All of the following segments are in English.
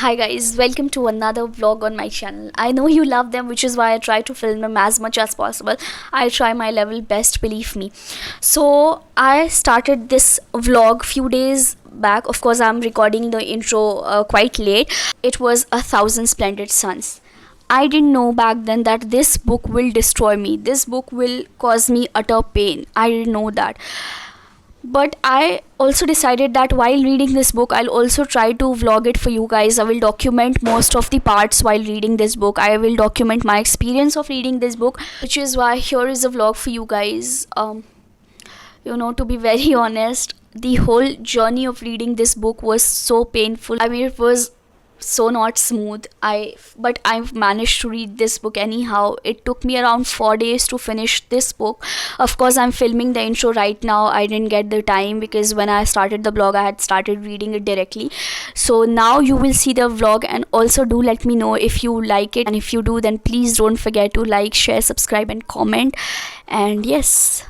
Hi guys, welcome to another vlog on my channel. I know you love them, which is why I try to film them as much as possible. I try my level best, believe me. So I started this vlog few days back. Of course, I'm recording the intro quite late. It was A Thousand Splendid Suns. I didn't know back then that this book will destroy me. This book will cause me utter pain. I didn't know that, but I also decided that while reading this book I'll also try to vlog it for you guys. I will document most of the parts while reading this book. I will document my experience of reading this book, which is why here is a vlog for you guys. To be very honest, the whole journey of reading this book was so painful. I mean, it was so not smooth. But I've managed to read this book anyhow. It took me around 4 days to finish this book. Of course, I'm filming the intro right now. I didn't get the time because when I started the blog I had started reading it directly. So now you will see the vlog, and also do let me know if you like it, and if you do, then please don't forget to like, share, subscribe and comment. And yes,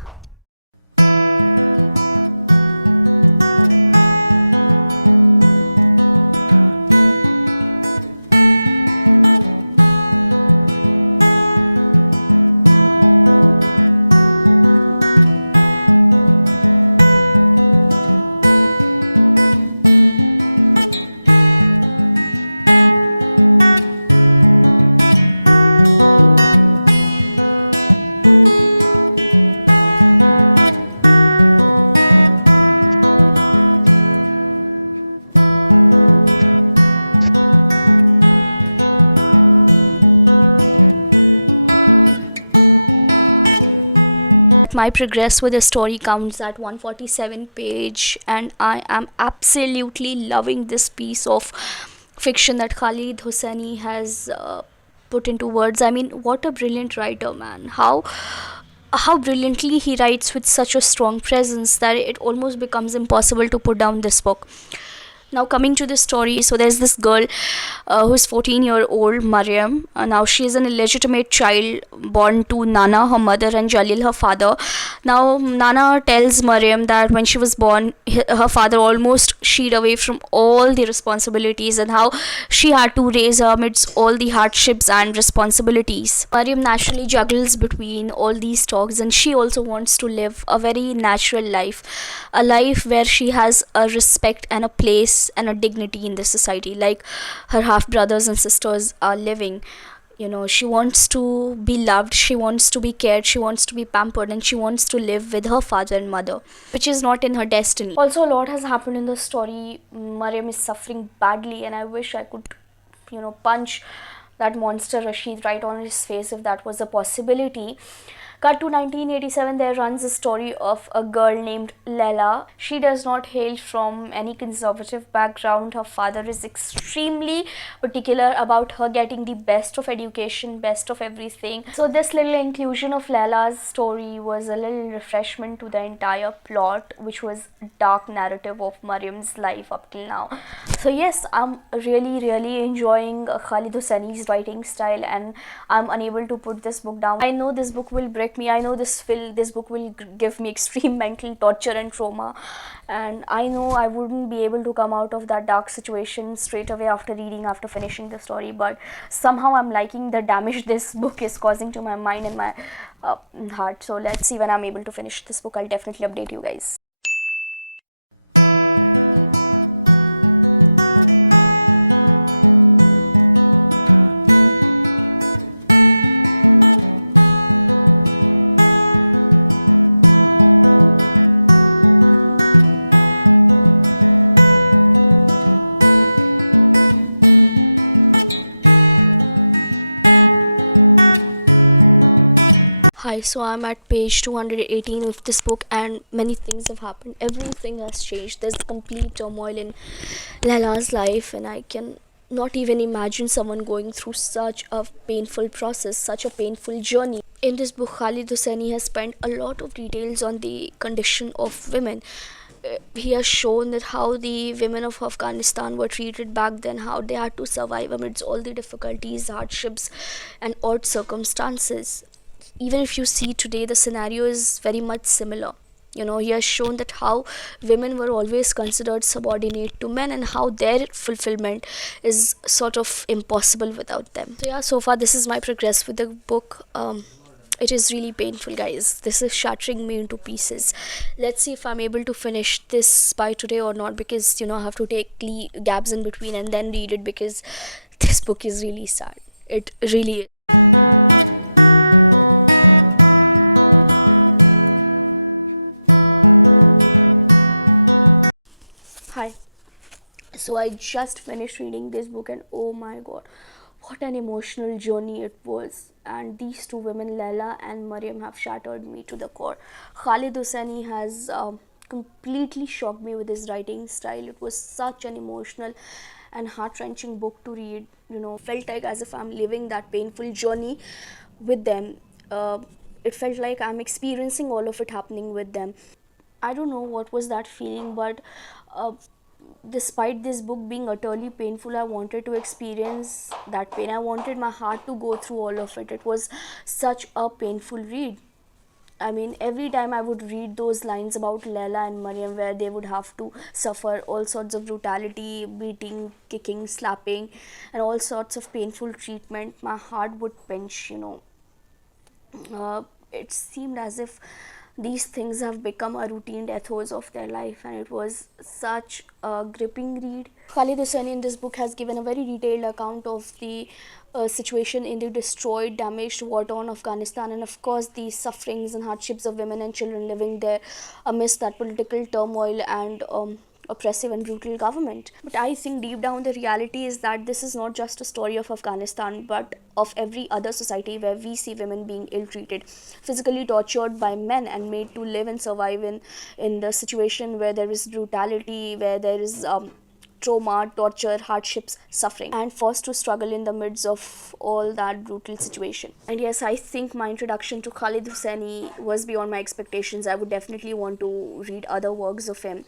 my progress with the story counts at 147 page, and I am absolutely loving this piece of fiction that Khalid Hosseini has put into words. I mean, what a brilliant writer, man. How brilliantly he writes with such a strong presence that it almost becomes impossible to put down this book. Now, coming to the story, so there's this girl who's 14-year-old Mariam. Now she is an illegitimate child born to Nana, her mother, and Jalil, her father. Now Nana tells Mariam that when she was born, her father almost sheed away from all the responsibilities, and how she had to raise her amidst all the hardships and responsibilities. Mariam naturally juggles between all these talks, and she also wants to live a very natural life, a life where she has a respect and a place and a dignity in this society, like her half brothers and sisters are living. She wants to be loved, she wants to be cared, she wants to be pampered, and she wants to live with her father and mother, which is not in her destiny. Also, a lot has happened in the story. Mariam is suffering badly, and I wish I could punch that monster Rashid right on his face if that was a possibility. Cut to 1987, there runs a story of a girl named Leila. She does not hail from any conservative background. Her father is extremely particular about her getting the best of education, best of everything. So this little inclusion of Leila's story was a little refreshment to the entire plot, which was dark narrative of Mariam's life up till now. So yes, I'm really enjoying Khalid Hosseini's writing style, and I'm unable to put this book down. I know this book will break me. I know this book will give me extreme mental torture and trauma, and I know I wouldn't be able to come out of that dark situation straight away after finishing the story. But somehow I'm liking the damage this book is causing to my mind and my heart. So let's see when I'm able to finish this book. I'll definitely update you guys. Hi, so I'm at page 218 of this book, and many things have happened. Everything has changed. There's complete turmoil in Laila's life, and I can not even imagine someone going through such a painful process, such a painful journey. In this book, Khalid Hosseini has spent a lot of details on the condition of women. He has shown that how the women of Afghanistan were treated back then, how they had to survive amidst all the difficulties, hardships, and odd circumstances. Even if you see today, the scenario is very much similar. He has shown that how women were always considered subordinate to men, and how their fulfillment is sort of impossible without them. So yeah, so far this is my progress with the book. It is really painful, guys. This is shattering me into pieces. Let's see if I'm able to finish this by today or not, because I have to take gaps in between and then read it, because this book is really sad. It really is. Hi. So I just finished reading this book, and oh my god, what an emotional journey it was. And these two women, Laila and Mariam, have shattered me to the core. Khalid Hosseini has completely shocked me with his writing style. It was such an emotional and heart-wrenching book to read. Felt like as if I'm living that painful journey with them. uh, it felt like I'm experiencing all of it happening with them. I don't know what was that feeling, but uh, despite this book being utterly painful, I wanted to experience that pain. I wanted my heart to go through all of it. It was such a painful read. I mean, every time I would read those lines about Laila and Mariam, where they would have to suffer all sorts of brutality, beating, kicking, slapping, and all sorts of painful treatment, my heart would pinch. It seemed as if these things have become a routine ethos of their life, and it was such a gripping read. Khalid Hosseini in this book has given a very detailed account of the situation in the destroyed, damaged, war-torn Afghanistan, and of course the sufferings and hardships of women and children living there amidst that political turmoil and oppressive and brutal government. But I think deep down the reality is that this is not just a story of Afghanistan, but of every other society where we see women being ill-treated, physically tortured by men, and made to live and survive in the situation where there is brutality, where there is trauma, torture, hardships, suffering, and forced to struggle in the midst of all that brutal situation. And yes, I think my introduction to Khalid Hosseini was beyond my expectations. I would definitely want to read other works of him.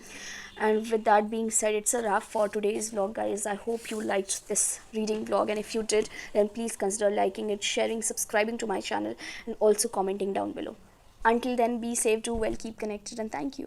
And with that being said, it's a wrap for today's vlog, guys. I hope you liked this reading vlog, and if you did, then please consider liking it, sharing, subscribing to my channel, and also commenting down below. Until then, be safe, do well, keep connected, and thank you.